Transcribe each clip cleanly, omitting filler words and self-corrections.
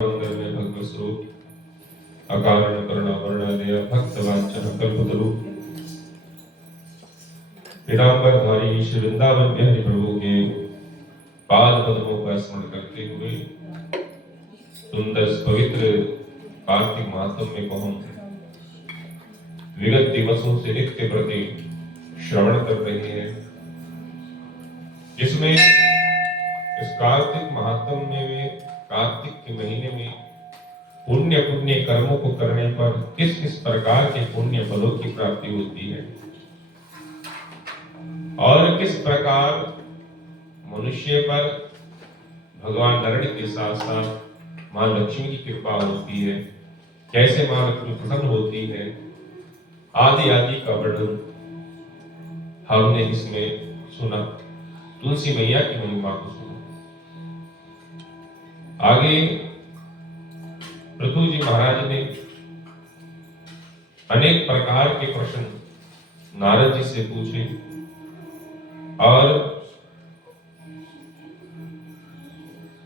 में भगवत स्वरूप अकारण करुणा वर्णालय भक्तवांचन कल्पतरु पीताम्बर धारी श्री वृंदावन बिहारी प्रभु के पाद पद्मों का स्मरण करते हुए सुंदर पवित्र कार्तिक मास में पहुंच विगत दिवसों से नित्य प्रति श्रवण कर रहे हैं, जिसमें इस कार्तिक महात्म में कार्तिक के महीने में पुण्य कर्मों को करने पर किस किस प्रकार के पुण्य फलों की प्राप्ति होती है और किस प्रकार मनुष्य पर भगवान नारायण के साथ साथ मां लक्ष्मी की कृपा होती है, कैसे मां लक्ष्मी प्रसन्न होती है, आदि का वर्णन हमने इसमें सुना। तुलसी मैया की महिमा को सुना। आगे पृथु जी महाराज ने अनेक प्रकार के प्रश्न नारद जी से पूछे और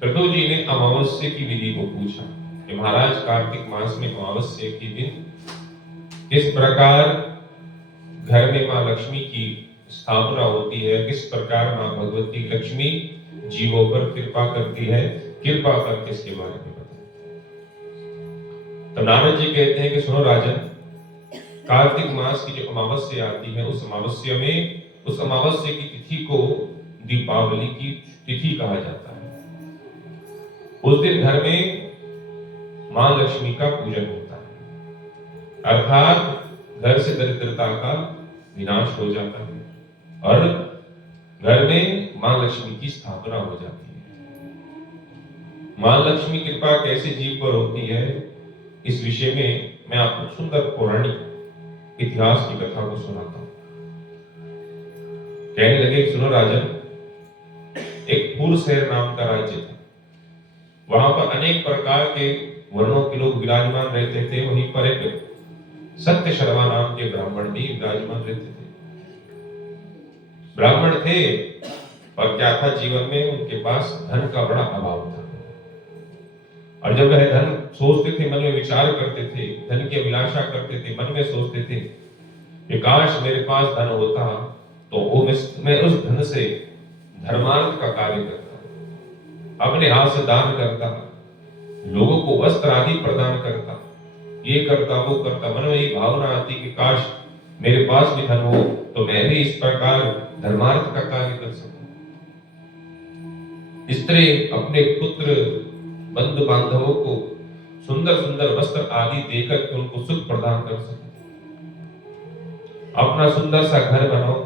पृथु जी ने अमावस्या की विधि को पूछा कि महाराज कार्तिक मास में अमावस्या के दिन किस प्रकार घर में मां लक्ष्मी की स्थापना होती है, किस प्रकार मां भगवती लक्ष्मी जीवों पर कृपा करती है, कृपा करके इसके बारे में बताएं। तो नारद जी कहते हैं कि सुनो राजन, कार्तिक मास की जो अमावस्या आती है उस अमावस्या की तिथि को दीपावली की तिथि कहा जाता है। उस दिन घर में मां लक्ष्मी का पूजन होता है, अर्थात घर से दरिद्रता का विनाश हो जाता है और घर में मां लक्ष्मी की स्थापना हो जाती है। मां लक्ष्मी कृपा कैसे जीव पर होती है, इस विषय में मैं आपको सुंदर पौराणिक इतिहास की कथा को सुनाता हूं। कहने लगे, सुनो राजन, एक फूलशहर नाम का राज्य था। वहां पर अनेक प्रकार के वर्णों के लोग विराजमान रहते थे। वहीं पर एक सत्य शर्मा नाम के ब्राह्मण भी विराजमान रहते थे। ब्राह्मण थे और क्या था, जीवन में उनके पास धन का बड़ा अभाव था और जब वह धन सोचते थे, मन में विचार करते थे, धन की अभिलाषा करते थे, मन में सोचते थे कि काश मेरे पास धन होता तो मैं उस धन से धर्मार्थ का कार्य करता, अपने हाथ से दान करता, लोगों को वस्त्र आदि प्रदान करता, ये करता वो करता। मन में ये भावना आती कि काश मेरे पास भी धन हो तो मैं भी इस प्रकार धर्मार्थ का कार्य कर सकूं। स्त्री अपने पुत्र बंधु बांधवों को सुंदर सुंदर वस्त्र आदि देकर के उनको सुख प्रदान कर सके। अपना सुंदर सा घर बनाओ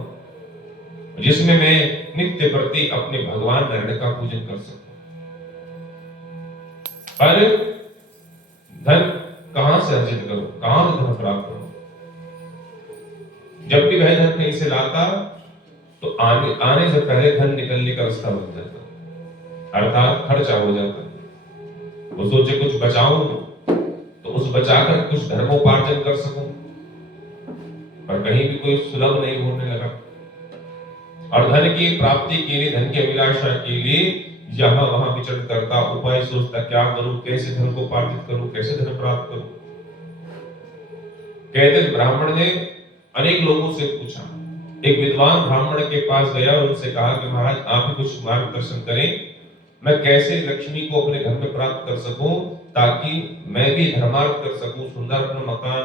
जिसमें मैं नित्य प्रति अपने भगवान नारायण का पूजन कर सकूं। पर धन कहां से अर्जित करूं, कहां से धन प्राप्त करूं? जब भी वह धन कहीं से लाता तो आने से पहले धन निकलने का रास्ता बन जाता, अर्थात खर्चा हो जाता। वो सोचे कुछ बचाऊं तो उस बचाकर कुछ धर्मोपार्जन कर सकूं, पर कहीं भी कोई सुलभ नहीं होने लगा। और धन की प्राप्ति के लिए, धन की अभिलाषा के लिए यहां वहां विचरण करता, उपाय सोचता, क्या करूं, कैसे धन को पार्जित करूं, कैसे धन प्राप्त करूं। कहते ब्राह्मण ने अनेक लोगों से पूछा। एक विद्वान ब्राह्मण के पास गया और उनसे कहा कि महाराज आप ही कुछ मार्गदर्शन करें, मैं कैसे लक्ष्मी को अपने घर में प्राप्त कर सकूं ताकि मैं भी धर्मार्थ कर सकूं, सुंदर अपना मकान,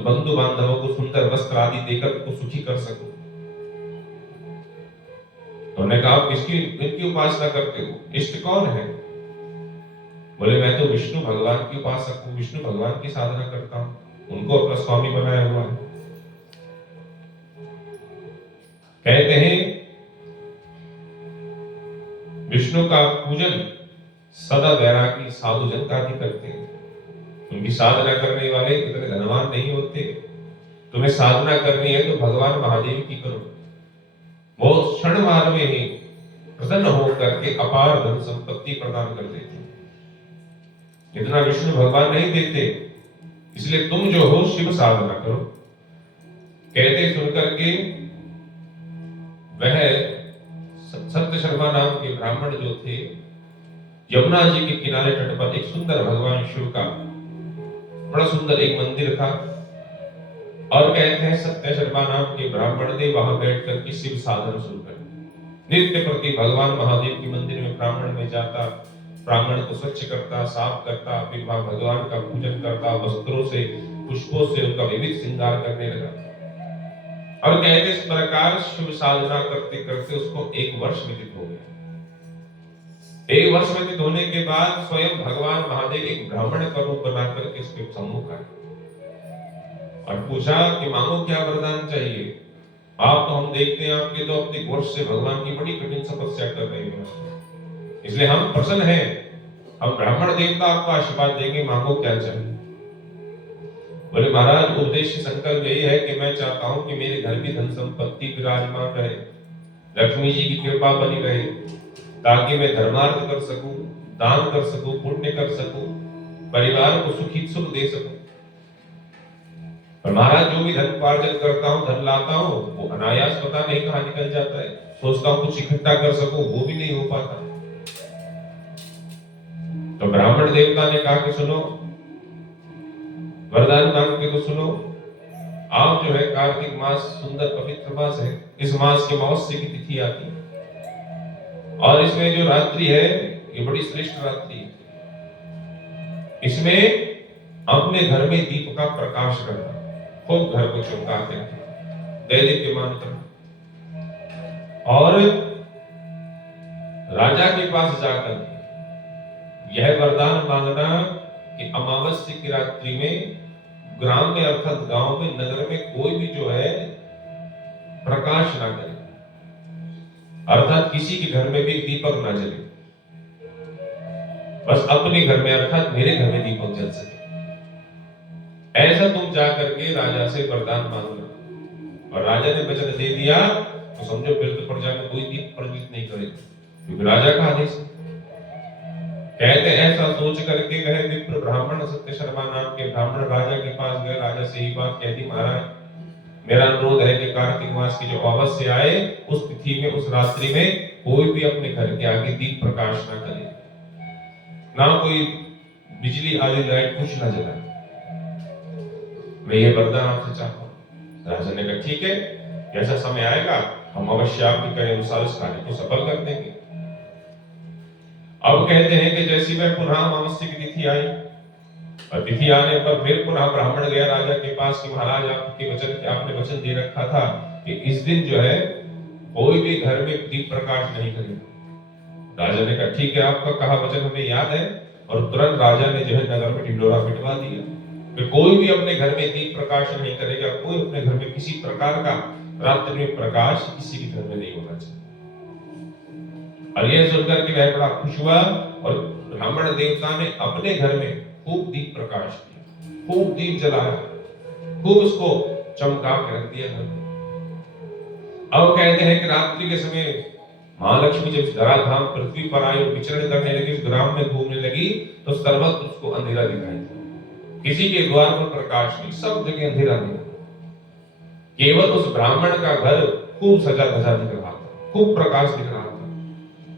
बंधु बांधवों को सुंदर वस्त्र आदि देकर उनको सुखी कर सकूं। तो उन्होंने कहा, आप इनकी उपासना करते हो, इष्ट कौन है? बोले, मैं तो विष्णु भगवान की उपासक हूं, विष्णु भगवान की साधना करता हूं, उनको अपना स्वामी बनाया हुआ है। कहते हैं विष्णु का पूजन सदा वैरागी साधु जन का ही करते हैं। उनकी साधना करने वाले इतने धनवान नहीं होते। तुम्हें साधना करनी है तो भगवान महादेव की करो, वो क्षण मार में ही प्रसन्न होकर के अपार धन संपत्ति प्रदान कर देते हैं। इतना विष्णु भगवान नहीं देते, इसलिए तुम जो हो शिव साधना करो। कहते सुनकर के वह सत्य शर्मा नाम के ब्राह्मण जो थे यमुना जी के किनारे तट पर एक सुंदर भगवान शिव का बड़ा सुंदर एक मंदिर था। और कहते हैं सत्य शर्मा नाम के ब्राह्मण ने वहां बैठकर के शिव साधन शुरू कर दिया। नित्य प्रति भगवान महादेव के मंदिर में ब्राह्मण में जाता, ब्राह्मण को स्वच्छ करता, साफ करता, फिर वहां भगवान का पूजन करता, वस्त्रों से पुष्पों से उनका विविध श्रृंगार करने लगा। और कहते इस प्रकार शिव साधना करते करते उसको 1 वर्ष व्यतीत हो गया। 1 वर्ष व्यतीत होने के बाद स्वयं भगवान महादेव एक ब्राह्मण का रूप बना करके उसके सम्मुख आए और पूछा कि मांगो क्या वरदान चाहिए। आप तो हम देखते हैं आपके तो अपने वर्ष से भगवान की बड़ी कठिन तपस्या कर रहे हैं, इसलिए हम प्रसन्न हैं, हम ब्राह्मण देवता आपको आशीर्वाद देंगे, मांगो क्या चाहिए। बोले महाराज उद्देश्य संकल्प यही है कि मैं चाहता हूं कि मेरे घर में धन संपत्ति विराजमान रहे, लक्ष्मी जी की कृपा बनी रहे, ताकि मैं धर्मार्थ कर सकूं, दान कर सकूं, पुण्य कर सकूं, परिवार को सुखी सुख दे सकूं। पर महाराज जो भी धन उपार्जन करता हूं, धन लाता हूं, वो अनायास पता नहीं कहां निकल जाता है, सोचता हूं कुछ इकट्ठा कर सकूं, वो भी नहीं हो पाता। तो ब्राह्मण देवता ने कहा कि सुनो, वरदान मांग के तो सुनो, आप जो है कार्तिक मास सुंदर पवित्र मास है, इस मास की अमावस्या की तिथि आती है और इसमें जो रात्रि है ये बड़ी श्रेष्ठ रात्रि है। इसमें अपने घर में दीप का प्रकाश करना, खूब घर को चमका के दैदीप्यमान करना और राजा के पास जाकर यह वरदान मांगना कि अमावस्या की रात्रि में ग्राम में अर्थात गांव में, नगर में कोई भी जो है प्रकाश ना करे, अर्थात किसी के घर में भी दीपक ना जले, बस अपने घर में अर्थात मेरे घर में दीपक जल सके। ऐसा तुम जा करके राजा से वरदान मांगना। और राजा ने वचन दे दिया तो समझो फिर तो प्रजा में कोई दीप प्रज्वलित नहीं करेगा, क्योंकि राजा का आदेश। कहते ऐसा सोच करके वह विप्र ब्राह्मण सत्य शर्मा नाम के ब्राह्मण राजा के पास गए, राजा से ही बात कह दी, महाराज मेरा अनुरोध है कि कार्तिक मास की जो अमावस्या आए उस तिथि में, उस रात्रि में कोई भी अपने घर के आगे दीप प्रकाश ना करे, ना कोई बिजली आदि लाइट कुछ ना जलाए, मैं ये वरदान आपसे चाहता हूं। राजा ने कहा ठीक है, जैसा समय आएगा हम अवश्य आपके कहे अनुसार इस कार्य को सफल कर देंगे। अब कहते हैं कि जैसी वह पुनः अमावस्या की तिथि आई और तिथि आने पर फिर पुनः ब्राह्मण गया राजा के पास कि महाराज आपके आपने वचन दे रखा था कि इस दिन जो है कोई भी घर में दीप प्रकाश नहीं करेगा। राजा ने कहा ठीक है, आपका कहा वचन हमें याद है। और तुरंत राजा ने जो है नगर में ढिंढोरा पिटवा दिया कि कोई भी अपने घर में दीप प्रकाश नहीं करेगा, कोई अपने घर में किसी प्रकार का रात्रि में प्रकाश किसी के घर में नहीं होना चाहिए। और यह सुनकर के वह बड़ा खुश हुआ और ब्राह्मण देवता ने अपने घर में खूब दीप प्रकाश किया, खूब दीप जलाया, खूब उसको चमका के रख दिया घर में। अब कहते हैं कि रात्रि के समय महालक्ष्मी जब धराधाम पृथ्वी पर आई और विचरण करने लगी, उस ग्राम में घूमने लगी, तो सर्वत्र उसको अंधेरा दिखाई दिया, किसी के द्वार पर प्रकाश नहीं, सब जगह अंधेरा नहीं, केवल उस ब्राह्मण का घर खूब सजा धजा दिख रहा था, खूब प्रकाश दिख रहा था,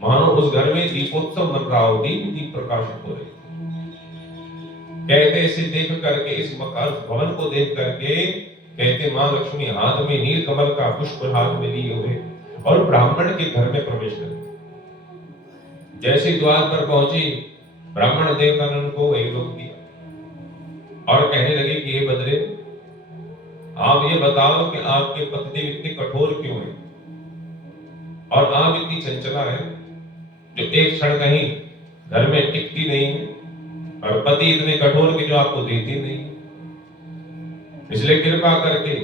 मानो उस घर में दीपोत्सव मन रहा हो, दीप प्रकाशित हो रहे। कहते इसे देख करके, इस मकान भवन को देख करके कहते मां लक्ष्मी हाथ में नील कमल का पुष्प हाथ में लिए हुए और ब्राह्मण के घर में प्रवेश कर। जैसे द्वार पर पहुंची, ब्राह्मण देवता ने उनको वही रोक दिया और कहने लगे कि हे बदरे, आप ये बताओ कि आपके पतिदेव इतने कठोर क्यों हैं और आप इतनी चंचला है जो एक क्षण कहीं घर में टिकती नहीं है, और पति इतने कठोर कि जो आपको देती नहीं, इसलिए कृपा करके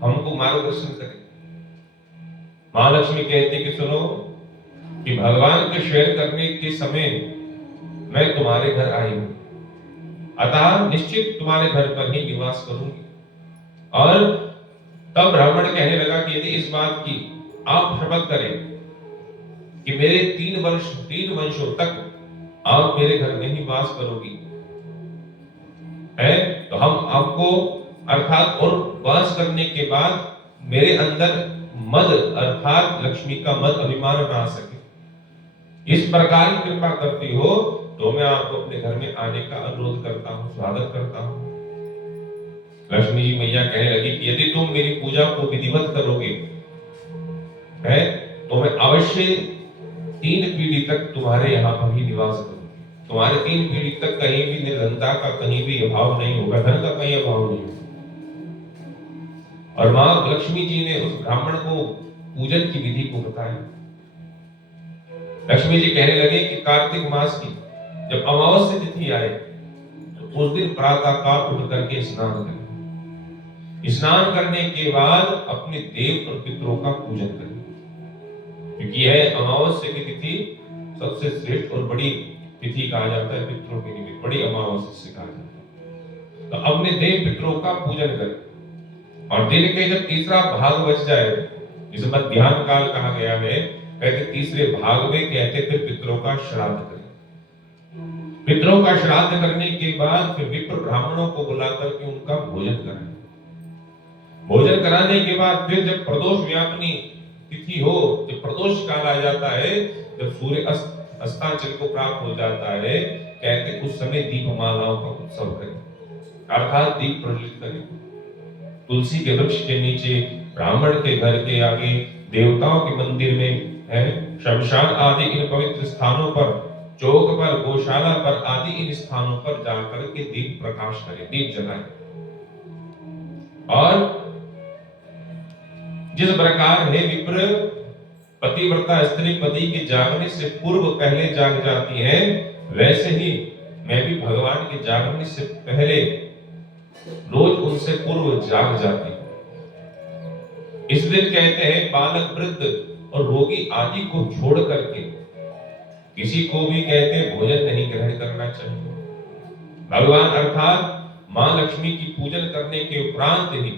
हमको मार्गदर्शन करें। महालक्ष्मी कहती कि सुनो कि भगवान के शयन करने के समय मैं तुम्हारे घर आई हूं, अतः निश्चित तुम्हारे घर पर ही निवास करूंगी। और तब ब्राह्मण कहने लगा कि यदि इस बात की आप शपथ करें कि मेरे 3 वंशों तक आप मेरे घर में ही वास करोगी है, तो हम आपको अर्थात और वास करने के बाद मेरे अंदर मद अर्थात लक्ष्मी का मद अभिमान ना आ सके, इस प्रकार की कृपा करती हो तो मैं आपको अपने घर में आने का अनुरोध करता हूँ, स्वागत करता हूँ। लक्ष्मी जी मैया कहने लगी कि यदि तुम मेरी पूजा को विधिवत करोगे है तो मैं अवश्य 3 पीढ़ी तक तुम्हारे यहाँ पर ही निवास करूंगी। तुम्हारे 3 पीढ़ी तक कहीं भी निर्धनता का कहीं भी अभाव नहीं होगा, धन का कहीं अभाव नहीं होगा। और मां लक्ष्मी जी ने उस ब्राह्मण को पूजन की विधि को बताया। लक्ष्मी जी कहने लगे कि कार्तिक मास की जब अमावस्या तिथि आए तो उस दिन प्रातः काल उठ करके स्नान करें। स्नान करने के बाद अपने देव और पितरों का पूजन करें, क्योंकि यह अमावस्या की तिथि सबसे श्रेष्ठ और बड़ी तिथि कहा जाता है। पितरों के निमित्त बड़ी अमावस्या से कहा जाता है। तो अपने देव पितरों का पूजन करें और दिन के जब तीसरा भाग बच जाए, जिसे मध्याह्न काल कहा गया है, कहते तीसरे भाग में कहते फिर पितरों का श्राद्ध करें। पितरों का श्राद्ध करने के बाद फिर विप्र ब्राह्मणों को बुला करके उनका भोजन कराएं। भोजन कराने के बाद फिर जब प्रदोष व्यापनी तिथि हो, जब प्रदोष काल आ जाता है, जब सूर्य अस्ताचल को प्राप्त हो जाता है, कहते उस समय दीपमालाओं का उत्सव करें, अर्थात दीप प्रज्वलित करें। तुलसी के वृक्ष के नीचे, ब्राह्मण के घर के आगे, देवताओं के मंदिर में है, शमशान आदि इन पवित्र स्थानों पर, चौक पर, गौशाला पर आदि इन स्थानों पर जाकर के दीप प्रकाश करें, दीप जलाएं। और जिस प्रकार है विप्र पतिव्रता स्त्री पति के जागने से पूर्व पहले जाग जाती है, वैसे ही मैं भी भगवान के जागने से पहले रोज उनसे पूर्व जाग जाती हूं। इस दिन कहते हैं बालक, वृद्ध और रोगी आदि को छोड़ करके किसी को भी कहते हैं भोजन नहीं ग्रहण करना चाहिए। भगवान अर्थात मां लक्ष्मी की पूजन करने के उपरांत ही,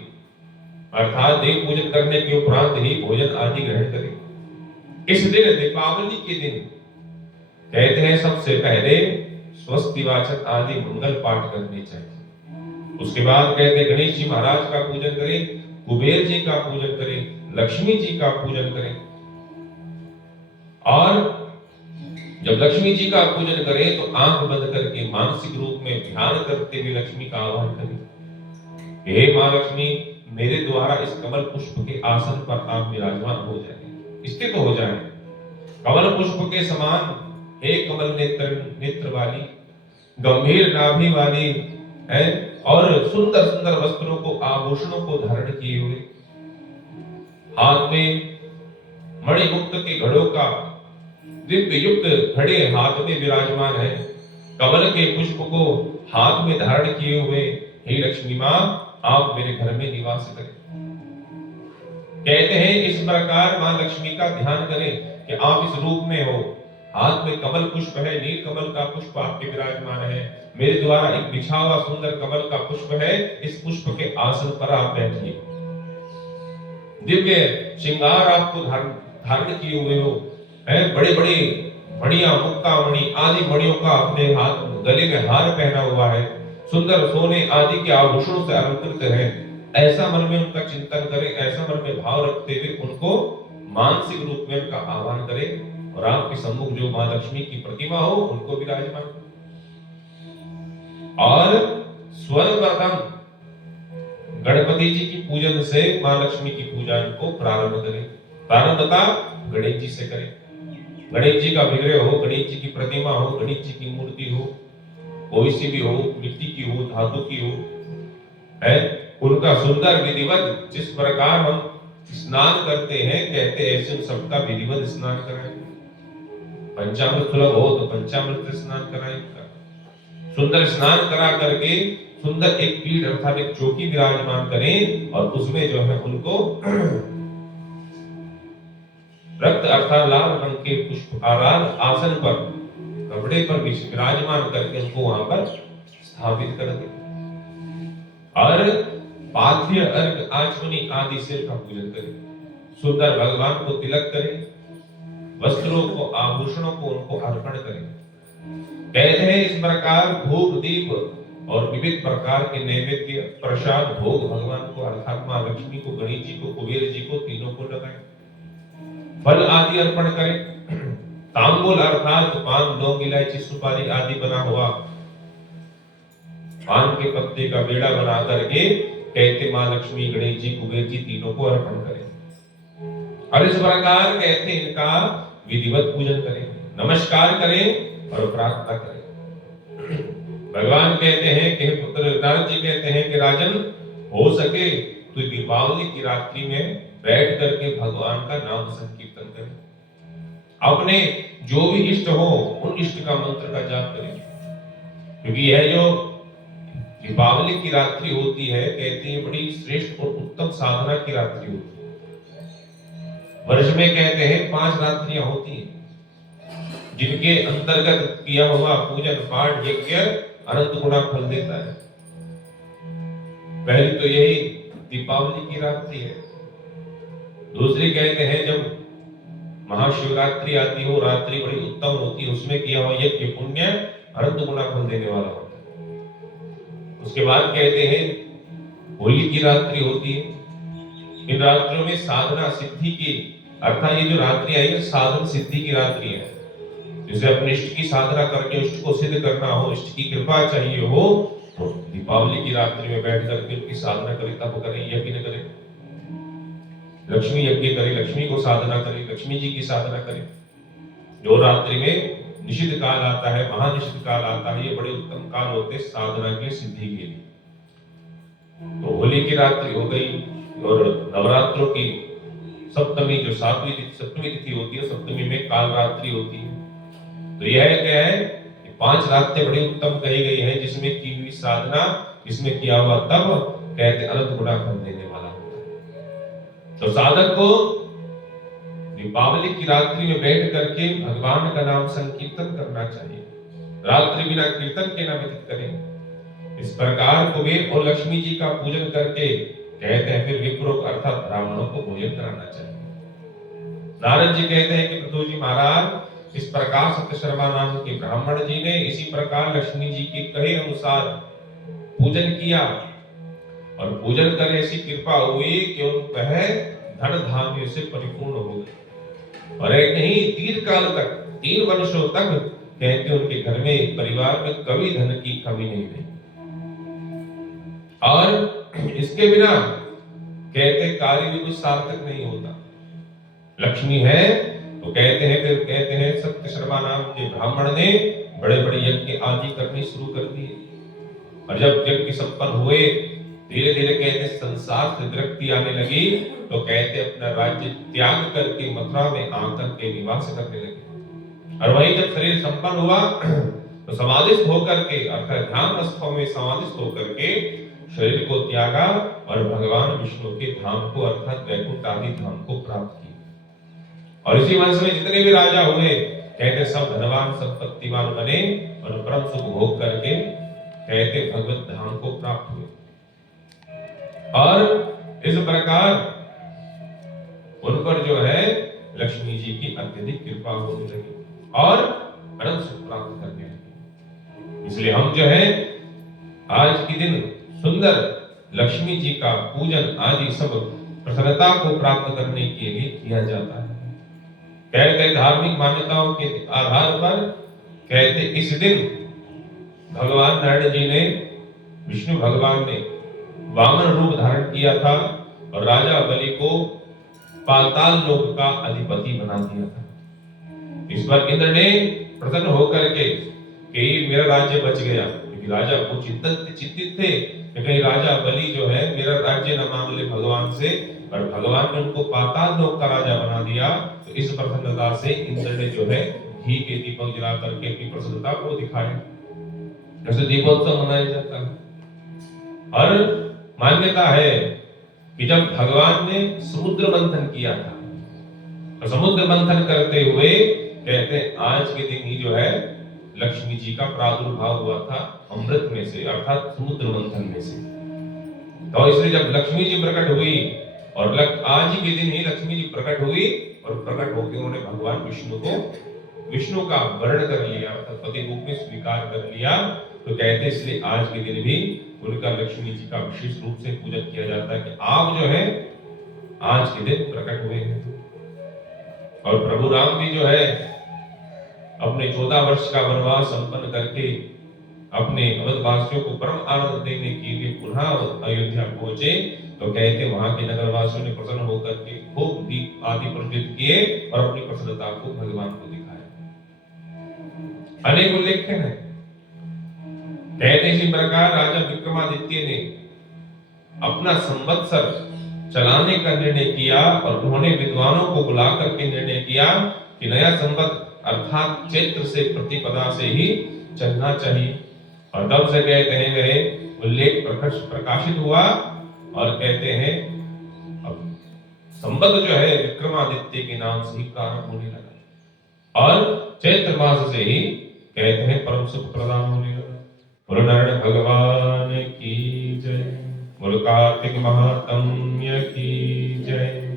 अर्थात देव पूजन करने के उपरांत ही भोजन आदि ग्रहण करें। इस दिन दीपावली के दिन कहते हैं सबसे पहले स्वस्ति वाचक आदि मंगल पाठ करने चाहिए। उसके बाद कहते हैं गणेश जी महाराज का पूजन करें, कुबेर जी का पूजन करें, लक्ष्मी जी का पूजन करें। और जब लक्ष्मी जी का पूजन करें तो आंख बंद करके मानसिक रूप में ध्यान करते हुए लक्ष्मी का आह्वान करें। हे मां लक्ष्मी, मेरे द्वारा इस कमल पुष्प के आसन पर आप विराजमान हो जाए, स्थित हो जाए। कमल पुष्प के समान हे कमल नेत्र वाली, गंभीर नाभि वाली है और सुंदर सुंदर वस्त्रों को, आभूषणों को धारण किए हुए, हाथ में मणिमुक्त के घड़ों का दिव्य युक्त घड़े हाथ में विराजमान है, कमल के पुष्प को हाथ में धारण किए हुए हे लक्ष्मी मां, आप मेरे घर में निवास करें। कहते हैं इस प्रकार मां लक्ष्मी का ध्यान करें कि आप इस रूप में हो, हाथ में कमल पुष्प है, नील कमल का पुष्प आपके विराजमान है, मेरे द्वारा एक बिछा हुआ सुंदर कमल का पुष्प है, इस पुष्प के आसन पर आप बैठिए। दिव्य श्रृंगार आपको धारण किए हुए हो, है बड़े बड़े बढ़िया मुक्तामणि आदि मणियों का अपने हाथ गले में हार पहना हुआ है, सुंदर सोने आदि के आभूषणों से अलंकृत है। ऐसा मन में उनका चिंतन करें, ऐसा मन में भाव रखते हुए उनको मानसिक रूप में उनका आह्वान करें और आपके सम्मुख जो मां लक्ष्मी की प्रतिमा हो उनको विराजमान करें। और सर्वप्रथम गणपति जी की पूजन से मां लक्ष्मी की पूजा को प्रारंभ करें। प्रारंभता गणेश जी से करें। गणेश जी का विग्रह हो, गणेश जी की प्रतिमा हो, गणेश जी की मूर्ति हो, कोई सी भी हो, मिट्टी की हो, धातु की हो, है उनका सुंदर विधिवत, जिस प्रकार हम स्नान करते हैं कहते हैं ऐसे सबका विधिवत स्नान कराएं। पंचामृत सुलभ हो तो पंचामृत स्नान कराएं। सुंदर स्नान करा करके सुंदर एक पीठ अर्थात एक चौकी विराजमान करें और उसमें जो है उनको रक्त अर्थात लाल रंग के पुष्प आराध आसन पर कपड़े पर विराजमान करके उनको वहां पर स्थापित कर दें। और पाथ्य अर्घ आचमनी आदि से का पूजन करें। सुंदर भगवान को तिलक करें, वस्त्रों को आभूषणों को उनको अर्पण करें। कहते हैं इस प्रकार धूप दीप और विविध प्रकार के नैवेद्य प्रसाद भोग भगवान को अर्थात मां लक्ष्मी को, गणेश जी को, कुबेर जी को, तीनों को लगाएं। फल आदि अर्पण करें। तांबूल अर्थात पान, लौंग, इलायची, सुपारी आदि बना हुआ पान के पत्ते का बेड़ा बना करके कहते मां लक्ष्मी, गणेश जी, कुबेर जी तीनों को अर्पण करें और इस प्रकार कहते इनका विधिवत पूजन करें, नमस्कार करें और प्रार्थना करें। भगवान कहते हैं कि पुत्र नारद जी कहते हैं कि राजन, हो सके तो दीपावली की रात्रि में बैठ करके भगवान का नाम संकीर्तन करें, अपने जो भी इष्ट हो उन इष्ट का मंत्र का जाप करें, क्योंकि यह जो दीपावली की रात्रि होती है कहती है बड़ी श्रेष्ठ और उत्तम साधना की रात्रि होती है। वर्ष में कहते हैं 5 रात्रियां होती हैं जिनके अंतर्गत किया हुआ पूजन पाठ यज्ञ अनंत गुना फल देता है। पहली तो यही दीपावली की रात्रि है। दूसरी कहते हैं जब महाशिवरात्रि आती हो, रात्रि बड़ी उत्तम होती है, उसमें किया हुआ यज्ञ पुण्य अनंत गुना फल देने वाला होता है। उसके बाद कहते हैं होली की रात्रि होती है। इन रात्रियों में साधना सिद्धि की, अर्थात ये जो रात्रि आई है साधन सिद्धि की रात्रि है। जैसे अपने इष्ट की साधना करके इष्ट को सिद्ध करना हो, इष्ट की कृपा चाहिए हो, तो दीपावली की रात्रि में बैठ करके उनकी साधना करें, तब करें, यज्ञ न करें, लक्ष्मी यज्ञ करें, लक्ष्मी को साधना करें, लक्ष्मी जी की साधना करें। जो रात्रि में निषिद्ध काल आता है, महानिषिद्ध काल आता है, ये बड़े उत्तम काल होते हैं साधना के सिद्धि के लिए। तो होली की रात्रि हो गई और नवरात्रों की सप्तमी जो सप्तमी तिथि होती है, सप्तमी में काल रात्रि होती है। तो यह क्या है, 5 रात्रि बड़ी उत्तम कही गई है, जिसमें की हुई साधना, जिसमें किया हुआ तप कहते अनंत गुना फल देने वाला होता है। तो साधक को दीपावली की रात्रि में बैठ करके भगवान का नाम संकीर्तन करना चाहिए, रात्रि बिना कीर्तन के न व्यतीत करें। इस प्रकार कुबेर और लक्ष्मी जी का पूजन करके कहते हैं फिर विप्रों अर्थात ब्राह्मणों को भोजन कराना चाहिए। नारद जी कहते हैं कि प्रभु जी महाराज, इस प्रकार सत्य शर्मा नाम के ब्राह्मण जी ने इसी प्रकार लक्ष्मी जी के कहे अनुसार पूजन किया और पूजन कर ऐसी कृपा हुई कि वह धन धान्य से परिपूर्ण हो गए और एक नहीं दीर्घ काल तक 3 वर्षों तक कहते उनके घर में परिवार में कभी धन की कमी नहीं रही। और इसके बिना कहते कार्य भी कुछ सार्थक नहीं होता। लक्ष्मी है तो कहते हैं, फिर कहते हैं सत्य शर्मा नाम के ब्राह्मण ने बड़े बड़े यज्ञ आदि करने शुरू कर दिए और जब यज्ञ संपन्न हुए धीरे धीरे कहते संसार से विरक्ति आने लगी, तो कहते अपना राज्य त्याग करके मथुरा में आकर के निवास करने लगे। और वहीं जब शरीर संपन्न हुआ तो समाधिस्थ होकर के अर्थात ध्यान अवस्था में समाधिस्थ होकर के शरीर को त्यागा और भगवान विष्णु के धाम को अर्थात वैकुंठ आदि धाम को प्राप्त किया। और इसी वंश में जितने भी राजा हुए कहते सब धनवान संपत्तिवान बने और परम सुख भोग करके कहते भगवत धाम को प्राप्त हुए। और इस प्रकार उन पर जो है लक्ष्मी जी की अत्यधिक कृपा होने लगी और अनंत सुख प्राप्त करने लगे। इसलिए हम जो है आज के दिन सुंदर लक्ष्मी जी का पूजन आदि सब प्रसन्नता को प्राप्त करने के लिए किया जाता है। कहते धार्मिक मान्यताओं के आधार पर कहते इस दिन भगवान नारायण जी ने, विष्णु भगवान ने वामन रूप धारण किया था और राजा बलि को पाताल लोक का अधिपति बना दिया था। इस पर इंद्र ने प्रसन्न होकर के कि मेरा राज्य बच गया, क्योंकि राजा को चिंतित थे कि कहीं राजा बलि जो है मेरा राज्य न मांग ले भगवान से, और भगवान ने उनको पाताल लोक का राजा बना दिया। तो इस प्रसन्नता से इंद्र ने जो है घी के दीपक जला करके अपनी प्रसन्नता को दिखाया। जैसे दीपोत्सव मनाया जाता है। और मान्यता है कि जब भगवान ने समुद्र मंथन किया था, तो समुद्र मंथन करते हुए कहते हैं आज के दिन ही जो है लक्ष्मी जी का प्रादुर्भाव हुआ था अमृत में से अर्थात समुद्र मंथन में से। तो इसलिए जब लक्ष्मी जी प्रकट हुई और आज के दिन ही लक्ष्मी जी प्रकट हुई और प्रकट होकर उन्होंने भगवान विष्णु का वर्ण कर लिया अर्थात पति रूप में स्वीकार कर लिया। तो कहते इसलिए आज के दिन भी उनका लक्ष्मी जी का विशेष रूप से पूजन किया जाता है कि आप जो है आज के दिन प्रकट हुए हैं। और प्रभु राम भी जो है अपने 14 वर्ष का वनवास संपन्न करके अपने अवधवासियों को परम आनंद देने के लिए पुनः अयोध्या पहुंचे, तो कहते वहां के नगरवासियों ने प्रसन्न होकर के खूब दीप आदि प्रज्वलित किए और अपनी प्रसन्नता को भगवान को दिखाया। अनेक उल्लेख है। कहते इसी प्रकार राजा विक्रमादित्य ने अपना संवत्सर चलाने का निर्णय किया और उन्होंने विद्वानों को बुलाकर के निर्णय किया कि नया संवत अर्थात चैत्र से प्रतिपदा से ही चलना चाहिए। और तब से कहते हैं वह उल्लेख प्रकाशित हुआ और कहते हैं अब संवत जो है विक्रमादित्य के नाम से ही प्रारंभ होने लगा और चैत्र मास से ही कहते हैं परम सुख प्रदान होने लगा। बोलो नारायण भगवान की जय, बोलो कार्तिक महात्म्य की जय।